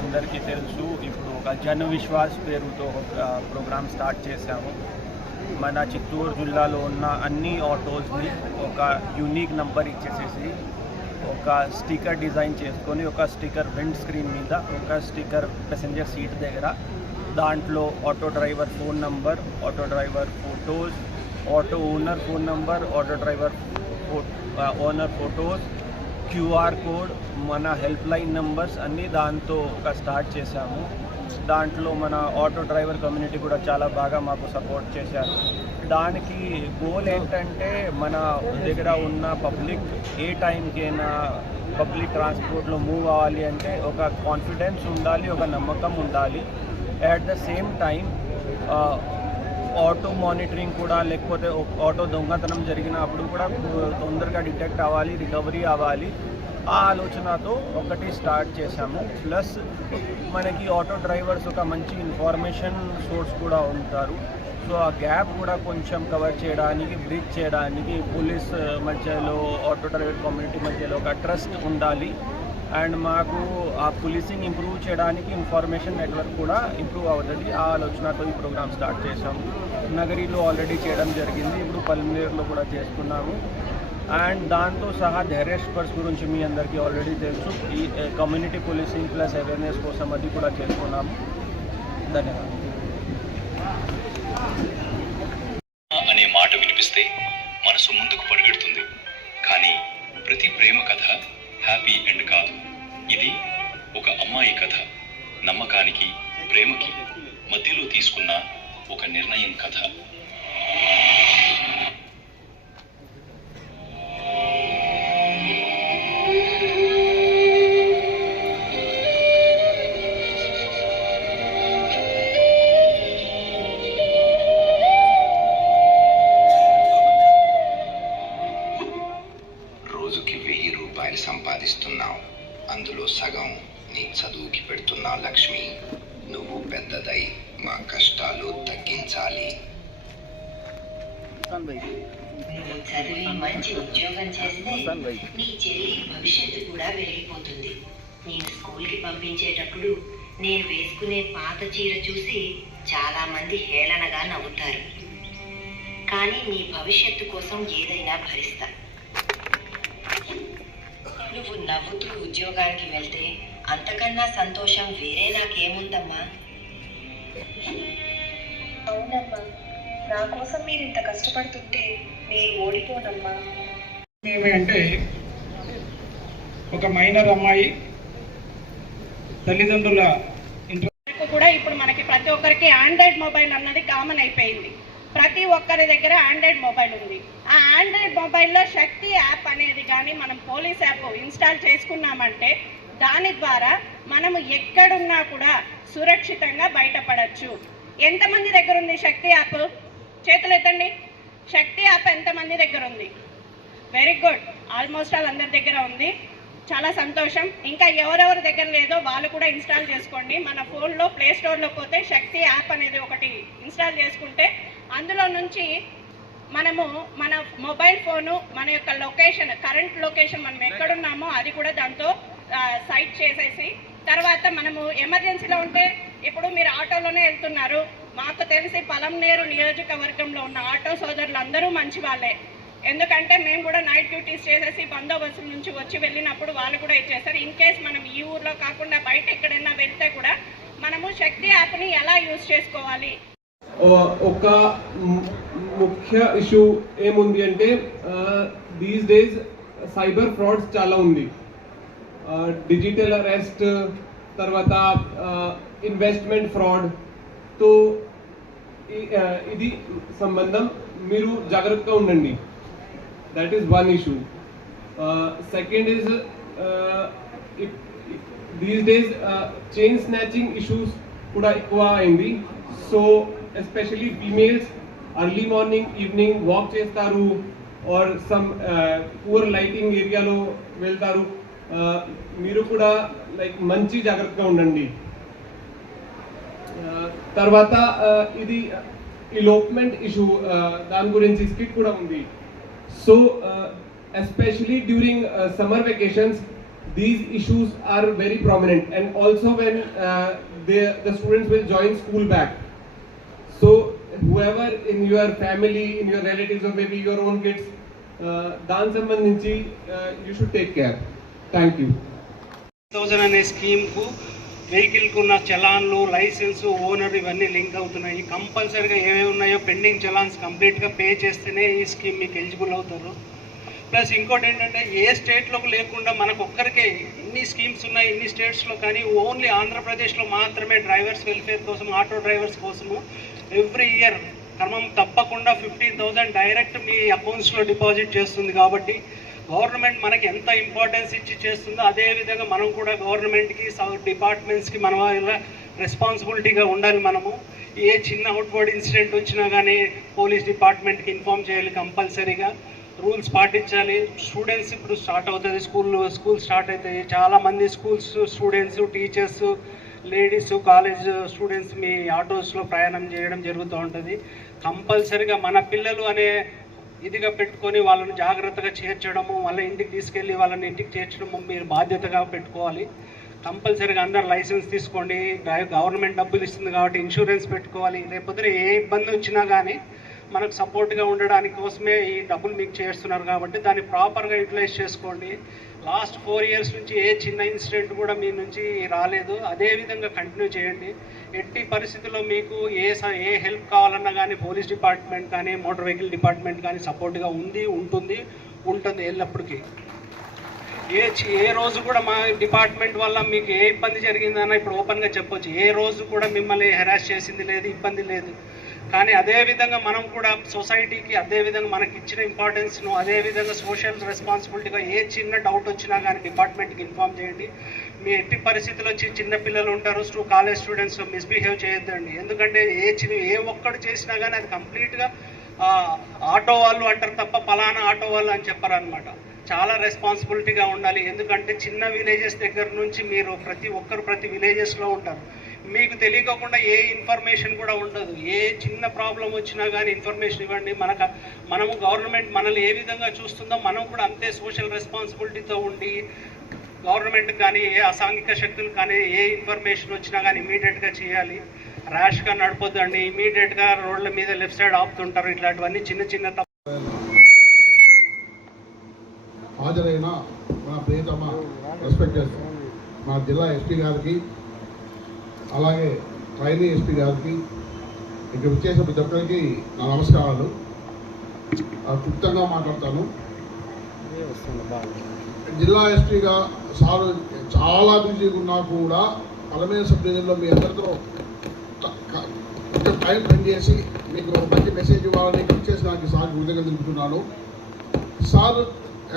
అందరికీ తెలుసు ఇప్పుడు ఒక జన విశ్వాస్ పేరుతో ఒక ప్రోగ్రామ్ స్టార్ట్ చేశాము. మన చిత్తూరు జిల్లాలో ఉన్న అన్ని ఆటోస్ని ఒక యూనిక్ నంబర్ ఇచ్చేసేసి ఒక స్టిక్కర్ డిజైన్ చేసుకొని ఒక స్టిక్కర్ విండ్ స్క్రీన్ మీద ఒక స్టిక్కర్ ప్యాసింజర్ సీట్ దగ్గర దాంట్లో auto driver phone number, auto driver photos, auto owner phone number, auto driver owner photos, QR code, మన హెల్ప్ లైన్ నెంబర్స్ అన్నీ దాంతో ఒక స్టార్ట్ చేశాము. దాంట్లో మన ఆటో డ్రైవర్ కమ్యూనిటీ కూడా చాలా బాగా మాకు సపోర్ట్ చేశారు. దానికి గోల్ ఏంటంటే మన దగ్గర ఉన్న పబ్లిక్ ఏ టైంకైనా పబ్లిక్ ట్రాన్స్పోర్ట్లో మూవ్ అవ్వాలి అంటే ఒక కాన్ఫిడెన్స్ ఉండాలి, ఒక నమ్మకం ఉండాలి. At the same time auto monitoring కూడా, లేకపోతే ఆటో దొంగతనం జరిగినప్పుడు కూడా తొందరగా డిటెక్ట్ అవ్వాలి, రికవరీ అవ్వాలి. ఆ ఆలోచనతో ఒకటి స్టార్ట్ చేశాము. ప్లస్ మనకి ఆటో డ్రైవర్స్ ఒక మంచి ఇన్ఫర్మేషన్ సోర్స్ కూడా ఉంటారు. సో ఆ గ్యాప్ కూడా కొంచెం కవర్ చేయడానికి, బ్రీచ్ చేయడానికి పోలీస్ మధ్యలో ఆటో డ్రైవర్ కమ్యూనిటీ మధ్యలో ఒక ట్రస్ట్ ఉండాలి. అండ్ మాకు ఆ పోలీసింగ్ ఇంప్రూవ్ చేయడానికి ఇన్ఫర్మేషన్ నెట్వర్క్ కూడా ఇంప్రూవ్ అవుతుంది. ఆ ఆలోచనతో ఈ ప్రోగ్రామ్ స్టార్ట్ చేశాము. నగరిలో ఆల్రెడీ చేయడం జరిగింది, ఇప్పుడు పల్మనేరులో కూడా చేస్తున్నాము. అండ్ దాంతో సహా ధైర్య స్పర్శ గురించి మీ అందరికీ ఆల్రెడీ తెలుసు. ఈ కమ్యూనిటీ పోలీసింగ్ ప్లస్ అవేర్నెస్ కోసం అది కూడా చేసుకున్నాము. ధన్యవాదాలు. అనే మాట వినిపిస్తే మనసు ముందుకు పరిగెడుతుంది. కానీ ప్రతి ప్రేమ కథ హ్యాపీ ఎండ్ కాదు. ఇది ఒక అమ్మాయి కథ, నమ్మకానికి, ప్రేమకి మధ్యలో తీసుకున్న ఒక నిర్ణయం కథ. రోజుకి 1000 రూపాయలు సంపాదిస్తున్నావు, అందులో సగం నీ చదువుకి పెడుతున్నా. లక్ష్మి, నువ్వు పెద్దదై మా కష్టాలు తగ్గించాలి. నువ్వు చదివి మంచి ఉద్యోగం చేస్తే నీ చెల్లి భవిష్యత్తు కూడా వెళ్ళిపోతుంది. నేను స్కూల్కి పంపించేటప్పుడు నేను వేసుకునే పాత చీర చూసి చాలా మంది హేళనగా నవ్వుతారు. కానీ నీ భవిష్యత్తు కోసం ఏదైనా భరిస్తా. నువ్వు నవ్వుతూ ఉద్యోగానికి వెళ్తే అంతకన్నా సంతోషం వేరే నాకేముందమ్మా? అవునమ్మా, నా కోసం మీరు ఇంత కష్టపడుతుంటే నేను ఓడిపోనమ్మా. ఏమంటే ఒక మైనర్ అమ్మాయి తల్లిదండ్రుల కూడా ఇప్పుడు మనకి ప్రతి ఒక్కరికి ఆండ్రాయిడ్ మొబైల్ అన్నది కామన్ అయిపోయింది. ప్రతి ఒక్కరి దగ్గర ఆండ్రాయిడ్ మొబైల్ ఉంది. ఆ ఆండ్రాయిడ్ మొబైల్లో శక్తి యాప్ అనేది కానీ మనం పోలీస్ యాప్ ఇన్స్టాల్ చేసుకున్నామంటే దాని ద్వారా మనము ఎక్కడున్నా కూడా సురక్షితంగా బయటపడచ్చు. ఎంతమంది దగ్గర ఉంది శక్తి యాప్? చేతులు ఎత్తండి. శక్తి యాప్ ఎంతమంది దగ్గర ఉంది? వెరీ గుడ్, ఆల్మోస్ట్ ఆల్ అందరి దగ్గర ఉంది. చాలా సంతోషం. ఇంకా ఎవరెవరి దగ్గర లేదో వాళ్ళు కూడా ఇన్స్టాల్ చేసుకోండి. మన ఫోన్లో ప్లే స్టోర్లో పోతే శక్తి యాప్ అనేది ఒకటి ఇన్స్టాల్ చేసుకుంటే అందులో నుంచి మనము మన మొబైల్ ఫోను, మన యొక్క లొకేషన్, కరెంట్ లొకేషన్ మనం ఎక్కడున్నామో అది కూడా దాంతో సైట్ చేసేసి, తర్వాత మనము ఎమర్జెన్సీలో ఉంటే, ఇప్పుడు మీరు ఆటోలోనే వెళ్తున్నారు, మాకు తెలిసి పలంనేరు నియోజకవర్గంలో ఉన్న ఆటో సోదరులు అందరూ మంచి వాళ్ళే. ఎందుకంటే మేము కూడా నైట్ డ్యూటీస్ చేసేసి బందోబస్తు నుంచి వచ్చి వెళ్ళినప్పుడు వాళ్ళు కూడా ఇచ్చేస్తారు. ఇన్ కేస్ మనం ఈ ఊర్లో కాకుండా బయట ఎక్కడైనా వెళ్తే కూడా మనము శక్తి యాప్ని ఎలా యూజ్ చేసుకోవాలి? ఒక ముఖ్య ఇష్యూ ఏముంది అంటే దీస్ డేస్ సైబర్ ఫ్రాడ్స్ చాలా ఉంది. డిజిటల్ అరెస్ట్, తర్వాత ఇన్వెస్ట్మెంట్ ఫ్రాడ్. తో ఇది సంబంధం మీరు జాగ్రత్తగా ఉండండి. That is one issue. Second is these days chain snatching issues కూడా ఎక్కువ అయింది. So especially females early morning evening walk చేస్తారు ఆర్ సమ్ పూర్ లైటింగ్ ఏరియాలో వెళ్తారు. మీరు కూడా లైక్ మంచి జాగ్రత్తగా ఉండండి. తర్వాత ఇది ఎలోప్మెంట్ ఇష్యూ, దాని గురించి స్కిట్ కూడా ఉంది. So especially during summer vacations these issues are very prominent, and also when the students will join school back. So whoever in your family, in your relatives, or maybe your own kids, దాని సంబంధించి you should take care. Thank you. 1000 అనే స్కీమ్కు వెహికల్కు ఉన్న చలాన్లు, licence, owner ఇవన్నీ link అవుతున్నాయి. కంపల్సరీగా ఏమేమి ఉన్నాయో pending challans కంప్లీట్గా పే చేస్తేనే ఈ స్కీమ్ మీకు ఎలిజిబుల్ అవుతారు. ప్లస్ ఇంకోటి ఏంటంటే ఏ స్టేట్లోకి లేకుండా మనకు ఒక్కరికే ఇన్ని స్కీమ్స్ ఉన్నాయి ఇన్ని స్టేట్స్లో, కానీ ఓన్లీ ఆంధ్రప్రదేశ్లో మాత్రమే డ్రైవర్స్ వెల్ఫేర్ కోసం, ఆటో డ్రైవర్స్ కోసము ఎవ్రీ ఇయర్ క్రమం తప్పకుండా 15,000 డైరెక్ట్ మీ అకౌంట్స్లో డిపాజిట్ చేస్తుంది. కాబట్టి గవర్నమెంట్ మనకి ఎంత ఇంపార్టెన్స్ ఇచ్చి చేస్తుందో అదేవిధంగా మనం కూడా గవర్నమెంట్కి, డిపార్ట్మెంట్స్కి మన వల్ల రెస్పాన్సిబిలిటీగా ఉండాలి. మనము ఏ చిన్న అవుట్వర్డ్ ఇన్సిడెంట్ వచ్చినా కానీ పోలీస్ డిపార్ట్మెంట్కి ఇన్ఫామ్ చేయాలి, కంపల్సరీగా రూల్స్ పాటించాలి. స్టూడెంట్స్ ఇప్పుడు స్టార్ట్ అవుతుంది, స్కూల్ స్టార్ట్ అవుతాయి. చాలామంది students, teachers, ladies, college students మీ ఆటోస్లో ప్రయాణం చేయడం జరుగుతూ ఉంటుంది. కంపల్సరీగా మన పిల్లలు అనే ఇదిగా పెట్టుకొని వాళ్ళని జాగ్రత్తగా చేర్చడము, వాళ్ళ ఇంటికి తీసుకెళ్ళి వాళ్ళని ఇంటికి చేర్చడము మీరు బాధ్యతగా పెట్టుకోవాలి. కంపల్సరీగా అందరు లైసెన్స్ తీసుకోండి. గవర్నమెంట్ డబ్బులు ఇస్తుంది కాబట్టి ఇన్సూరెన్స్ పెట్టుకోవాలి. రేపొద్దున ఏ ఇబ్బంది వచ్చినా కానీ మనకు సపోర్ట్గా ఉండడానికి కోసమే ఈ డబ్బులు మీకు చేస్తున్నారు కాబట్టి దాన్ని ప్రాపర్గా యూటిలైజ్ చేసుకోండి. లాస్ట్ 4 years నుంచి ఏ చిన్న ఇన్సిడెంట్ కూడా మీ నుంచి రాలేదు. అదేవిధంగా కంటిన్యూ చేయండి. ఎట్టి పరిస్థితుల్లో మీకు ఏ హెల్ప్ కావాలన్నా కానీ పోలీస్ డిపార్ట్మెంట్ కానీ, మోటార్ వెహికల్ డిపార్ట్మెంట్ కానీ సపోర్ట్గా ఉంటుంది ఎల్లప్పటికీ. ఏ రోజు కూడా మా డిపార్ట్మెంట్ వల్ల మీకు ఏ ఇబ్బంది జరిగిందన్న ఇప్పుడు ఓపెన్గా చెప్పొచ్చు. ఏ రోజు కూడా మిమ్మల్ని హెరాస్ చేసింది లేదు, ఇబ్బంది లేదు. కానీ అదేవిధంగా మనం కూడా సొసైటీకి అదేవిధంగా మనకి ఇచ్చిన ఇంపార్టెన్స్ను అదేవిధంగా సోషల్ రెస్పాన్సిబిలిటీగా ఏ చిన్న డౌట్ వచ్చినా కానీ డిపార్ట్మెంట్కి ఇన్ఫామ్ చేయండి. మీ ఎట్టి పరిస్థితుల్లో చిన్న పిల్లలు ఉంటారు, కాలేజ్ స్టూడెంట్స్ మిస్బిహేవ్ చేయొద్దండి. ఎందుకంటే ఏ ఒక్కడు చేసినా కానీ అది కంప్లీట్గా ఆటో వాళ్ళు అంటారు తప్ప పలానా ఆటో వాళ్ళు అని చెప్పారనమాట. చాలా రెస్పాన్సిబిలిటీగా ఉండాలి. ఎందుకంటే చిన్న విలేజెస్ దగ్గర నుంచి మీరు ప్రతి విలేజెస్లో ఉంటారు. మీకు తెలియకుండా ఏ ఇన్ఫర్మేషన్ కూడా ఉండదు. ఏ చిన్న ప్రాబ్లం వచ్చినా కానీ ఇన్ఫర్మేషన్ ఇవ్వండి. మనము గవర్నమెంట్ మనల్ని ఏ విధంగా చూస్తుందో మనం కూడా అంతే సోషల్ రెస్పాన్సిబిలిటీతో ఉండి గవర్నమెంట్ కానీ ఏ అసాంఘిక శక్తులు కానీ ఏ ఇన్ఫర్మేషన్ వచ్చినా కానీ ఇమీడియట్గా చేయాలి. ర్యాష్గా నడపొద్దండి. ఇమీడియట్గా రోడ్ల మీద లెఫ్ట్ సైడ్ ఆపుతుంటారు. ఇట్లాంటివన్నీ చిన్న హాజరైన మా ప్రియతమ రెస్పెక్టెడ్ మా జిల్లా ఎస్పీ గారికి, అలాగే ట్రైనీ ఎస్పీ గారికి, ఇక్కడ వచ్చేసిన ప్రతి ఒక్కరికి నా నమస్కారాలు. క్లుప్తంగా మాట్లాడతాను. జిల్లా ఎస్పీగా సార్ చాలా బిజీగా ఉన్నా కూడా పలమేర సబ్ డివిజన్లో మీ అందరితో కొంచెం టైం స్పెండ్ చేసి మీకు మంచి మెసేజ్ ఇవ్వాలని క్లిక్ చేసినానికి సార్ కృతజ్ఞతలు తెలుపుతున్నాను. సార్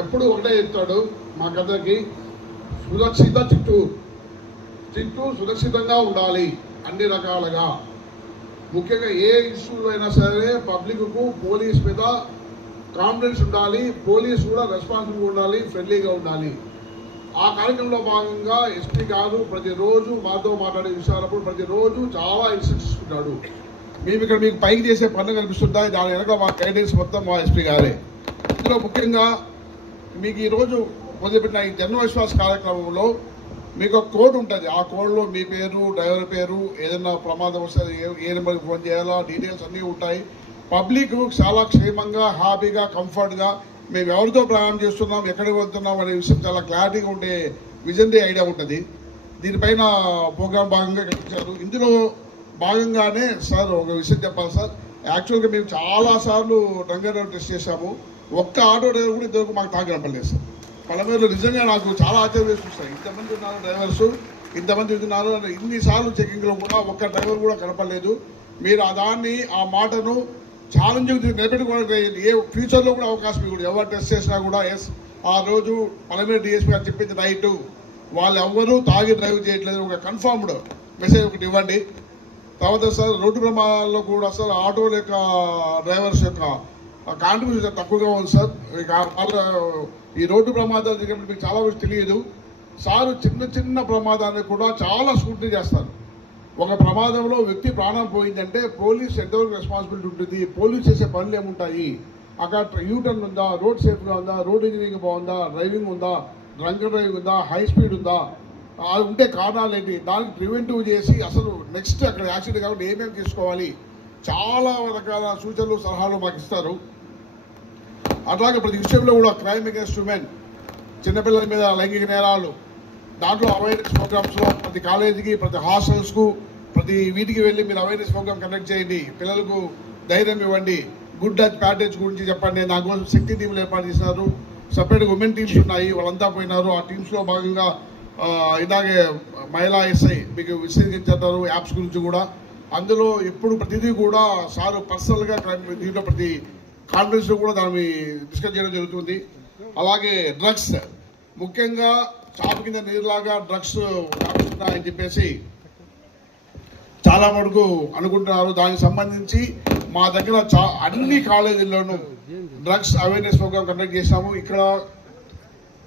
ఎప్పుడు ఒకటే చెప్తాడు మాకందరికి, సురక్షిత చిత్తూరు సురక్షితంగా ఉండాలి అన్ని రకాలుగా. ముఖ్యంగా ఏ ఇష్యూలో అయినా సరే పబ్లిక్కు పోలీస్ మీద కాన్ఫిడెన్స్ ఉండాలి, పోలీస్ కూడా రెస్పాన్సిబుల్గా ఉండాలి, ఫ్రెండ్లీగా ఉండాలి. ఆ కార్యక్రమంలో భాగంగా ఎస్పీ గారు ప్రతిరోజు మాతో మాట్లాడే విషయాలప్పుడు ప్రతిరోజు చాలా ఇన్స్ట్రక్షన్స్ ఇస్తున్నాడు. మేము ఇక్కడ మీకు పైకి చేసే పనులు కనిపిస్తుంటాయి, దాని వెనక మా గైడెన్స్ మొత్తం మా ఎస్పీ గారే. ఇందులో ముఖ్యంగా మీకు ఈరోజు మొదలుపెట్టిన ఈ జన విశ్వాస కార్యక్రమంలో మీకు ఒక కోడ్ ఉంటుంది. ఆ కోడ్లో మీ పేరు, డ్రైవర్ పేరు, ఏదైనా ప్రమాదం వస్తే ఏ నెంబర్కి ఫోన్ చేయాలా, డీటెయిల్స్ అన్నీ ఉంటాయి. పబ్లిక్ చాలా క్షేమంగా, హ్యాపీగా, కంఫర్ట్గా మేము ఎవరితో ప్రయాణం చేస్తున్నాం, ఎక్కడికి వెళ్తున్నాం అనే విషయం చాలా క్లారిటీగా ఉండే విజన్ ఐడియా ఉంటుంది. దీనిపైన ప్రోగ్రాం భాగంగా కనిపించారు. ఇందులో భాగంగానే సార్ ఒక విషయం చెప్పాలి సార్. యాక్చువల్గా మేము చాలాసార్లు డ్రంక్ అండ్ డ్రైవ్ టెస్ట్ చేశాము. ఒక్క ఆటో డ్రైవర్ కూడా ఇంతవరకు మాకు తాగి కనపడలేదు సార్. పలమేరులో నిజంగా నాకు చాలా ఆశ్చర్యం వేసి చూస్తాను. ఇంతమంది ఉన్నారు డ్రైవర్స్, ఇంతమంది ఉన్నారు, ఇన్నిసార్లు చెకింగ్లో కూడా ఒక్క డ్రైవర్ కూడా కనపడలేదు. మీరు ఆ మాటను ఛాలెంజింగ్ నిలబెట్టుకోవడానికి ఏ ఫ్యూచర్లో కూడా అవకాశం ఇవ్వడు. ఎవరు టెస్ట్ చేసినా కూడా ఆ రోజు పలమేరు డిఎస్పీ గారు చెప్పింది రైటు, వాళ్ళు ఎవ్వరూ తాగి డ్రైవ్ చేయట్లేదు, ఒక కన్ఫర్మ్డ్ మెసేజ్ ఒకటి ఇవ్వండి. తర్వాత సార్ రోడ్డు ప్రమాదాల్లో కూడా సార్ ఆటోల యొక్క డ్రైవర్స్ యొక్క కాంట్రిబ్యూషన్ తక్కువగా ఉంది సార్. ఈ రోడ్డు ప్రమాదాలు జరిగినప్పుడు మీకు చాలా విషయం తెలియదు. సార్ చిన్న ప్రమాదాన్ని కూడా చాలా స్క్రూటినీ చేస్తారు. ఒక ప్రమాదంలో వ్యక్తి ప్రాణం పోయిందంటే పోలీస్ ఎంతవరకు రెస్పాన్సిబిలిటీ ఉంటుంది, పోలీస్ చేసే పనులు ఏముంటాయి, అక్కడ యూటర్న్ ఉందా, రోడ్ సేఫ్గా ఉందా, రోడ్ ఇంజనీరింగ్ బాగుందా, డ్రైవింగ్ ఉందా, డ్రంక్ డ్రైవ్ ఉందా, హై స్పీడ్ ఉందా, అది ఉంటే కారణాలు ఏంటి, దానికి ప్రివెంటివ్ చేసి అసలు నెక్స్ట్ అక్కడ యాక్సిడెంట్ కాబట్టి ఏమేమి తీసుకోవాలి, చాలా రకాల సూచనలు సలహాలు మాకు ఇస్తారు. అట్లాగే ప్రతి విషయంలో కూడా క్రైమ్ అగేన్స్ట్ ఉమెన్, చిన్నపిల్లల మీద లైంగిక నేరాలు, దాంట్లో అవేర్నెస్ ప్రోగ్రామ్స్లో ప్రతి కాలేజీకి, ప్రతి హాస్టల్స్కు, ప్రతి వీటికి వెళ్ళి మీరు అవేర్నెస్ ప్రోగ్రామ్ కండక్ట్ చేయండి, పిల్లలకు ధైర్యం ఇవ్వండి, గుడ్ టచ్ బ్యాడ్ టచ్ గురించి చెప్పండి. దానికోసం శక్తి టీంలు ఏర్పాటు చేసినారు, సపరేట్గా ఉమెన్ టీమ్స్ ఉన్నాయి, వాళ్ళంతా పోయినారు. ఆ టీమ్స్లో భాగంగా ఇలాగే మహిళా ఎస్ఐ మీకు విశ్లేషించారు యాప్స్ గురించి కూడా. అందులో ఎప్పుడు ప్రతిదీ కూడా సార్ పర్సనల్గా దీంట్లో ప్రతి కాన్ఫరెన్స్లో కూడా దాన్ని డిస్కస్ చేయడం జరుగుతుంది. అలాగే డ్రగ్స్, ముఖ్యంగా చాప కింద నీరులాగా డ్రగ్స్ వ్యాపిస్తున్నాయని చెప్పేసి చాలా మటుకు అనుకుంటున్నారు. దానికి సంబంధించి మా దగ్గర అన్ని కాలేజీల్లోనూ డ్రగ్స్ అవేర్నెస్ ప్రోగ్రామ్ కండక్ట్ చేశాము. ఇక్కడ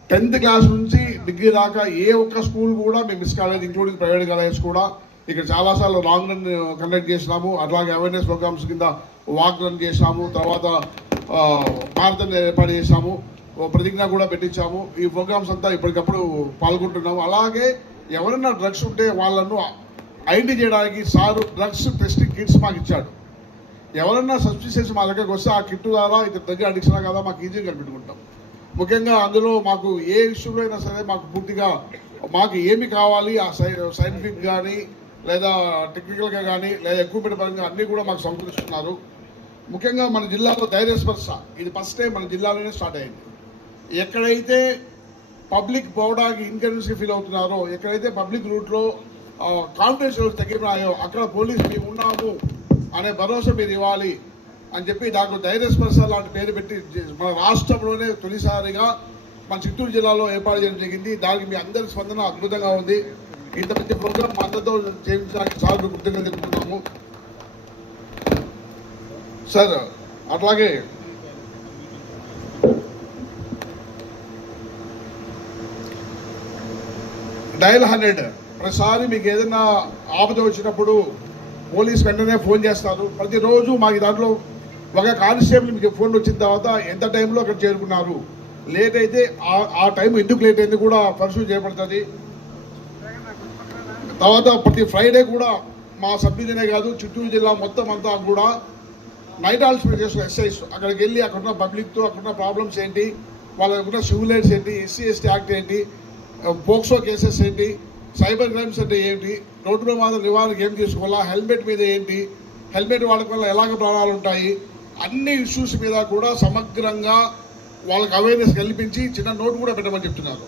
10th క్లాస్ నుంచి డిగ్రీ దాకా ఏ ఒక్క స్కూల్ కూడా మేము మిస్ కాలేదు, ఇంక్లూడింగ్ ప్రైవేట్ కాలేజెస్ కూడా. ఇక్కడ చాలాసార్లు లాంగ్ రన్ కండక్ట్ చేసినాము, అట్లాగే అవేర్నెస్ ప్రోగ్రామ్స్ కింద వాక్ రన్ చేసినాము, తర్వాత మారథాన్ ఏర్పాటు చేశాము, ప్రతిజ్ఞ కూడా పెట్టించాము. ఈ ప్రోగ్రామ్స్ అంతా ఇప్పటికప్పుడు పాల్గొంటున్నాము. అలాగే ఎవరైనా డ్రగ్స్ ఉంటే వాళ్ళను ఐడెంటిఫై చేయడానికి సారు డ్రగ్స్ టెస్టింగ్ కిట్స్ మాకు ఇచ్చాడు. ఎవరన్నా సబ్స్టిట్యూషన్స్ మా దగ్గరకు వస్తే ఆ కిట్ ద్వారా ఇతని దగ్గర అడిక్షన్ కదా మాకు ఈజీగా కనిపెట్టుకుంటాం. ముఖ్యంగా అందులో మాకు ఏ ఇష్యూలో అయినా సరే మాకు పూర్తిగా మాకు ఏమి కావాలి ఆ సైంటిఫిక్ కానీ లేదా టెక్నికల్గా కానీ లేదా ఎక్విప్మెంట్ పరంగా అన్నీ కూడా మాకు సమకూరుస్తున్నారు. ముఖ్యంగా మన జిల్లాలో ధైర్య స్పర్శ ఇది ఫస్ట్ టైం మన జిల్లాలోనే స్టార్ట్ అయింది. ఎక్కడైతే పబ్లిక్ పోవడానికి ఇన్కన్వీనియన్స్ ఫీల్ అవుతున్నారో, ఎక్కడైతే పబ్లిక్ రూట్లో కాన్ఫిడెన్స్ తగ్గిపోయాయో అక్కడ పోలీసు మేము ఉన్నాము అనే భరోసా మీరు ఇవ్వాలి అని చెప్పి దాంట్లో ధైర్య స్పర్శ లాంటి పేరు పెట్టి మన రాష్ట్రంలోనే తొలిసారిగా మన చిత్తూరు జిల్లాలో ఏర్పాటు చేయడం జరిగింది. దానికి మీ అందరి స్పందన అద్భుతంగా ఉంది. ఇంత మంచి ప్రోగ్రాం మద్దతు చేయించడానికి చాలా కృతజ్ఞతలు తెలుపుతున్నాము సార్. అట్లాగే డయల్ 100 ప్రతిసారి మీకు ఏదైనా ఆపద వచ్చినప్పుడు పోలీస్ వెంటనే ఫోన్ చేస్తారు. ప్రతిరోజు మాకు దాంట్లో ఒక కానిస్టేబుల్ మీకు ఫోన్ వచ్చిన తర్వాత ఎంత టైంలో అక్కడ చేరుకున్నారు, లేట్ అయితే ఆ టైం ఎందుకు లేట్ అయింది కూడా పర్సూ చేయబడుతుంది. తర్వాత ప్రతి ఫ్రైడే కూడా మా సబ్ డివిజనే కాదు చిత్తూరు జిల్లా మొత్తం అంతా కూడా నైట్ ఆల్స్పెక్ట్ చేస్తున్న ఎస్ఐస్ అక్కడికి వెళ్ళి అక్కడున్న పబ్లిక్తో అక్కడున్న ప్రాబ్లమ్స్ ఏంటి, వాళ్ళకున్న సివిల్ రైట్స్ ఏంటి, SC ST యాక్ట్ ఏంటి, పోక్సో కేసెస్ ఏంటి, సైబర్ క్రైమ్స్ అంటే ఏంటి, రోడ్డు ప్రమాద నివారణకు ఏం తీసుకోవాలా, హెల్మెట్ మీద ఏంటి, హెల్మెట్ వాళ్ళకి వల్ల ఎలాగ ప్రాణాలు ఉంటాయి, అన్ని ఇష్యూస్ మీద కూడా సమగ్రంగా వాళ్ళకి అవేర్నెస్ కల్పించి చిన్న నోట్ కూడా పెట్టమని చెప్తున్నారు.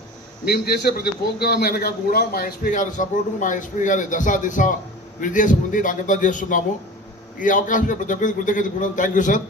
మేము చేసే ప్రతి ప్రోగ్రామ్ వెనక కూడా మా SP గారి సపోర్టు, మా SP గారి దిశ నిర్దేశం ఉంది. దానికంతా చేస్తున్నాము. ఈ అవకాశం ప్రతి ఒక్కరికి కృతజ్ఞతలు. Thank you sir.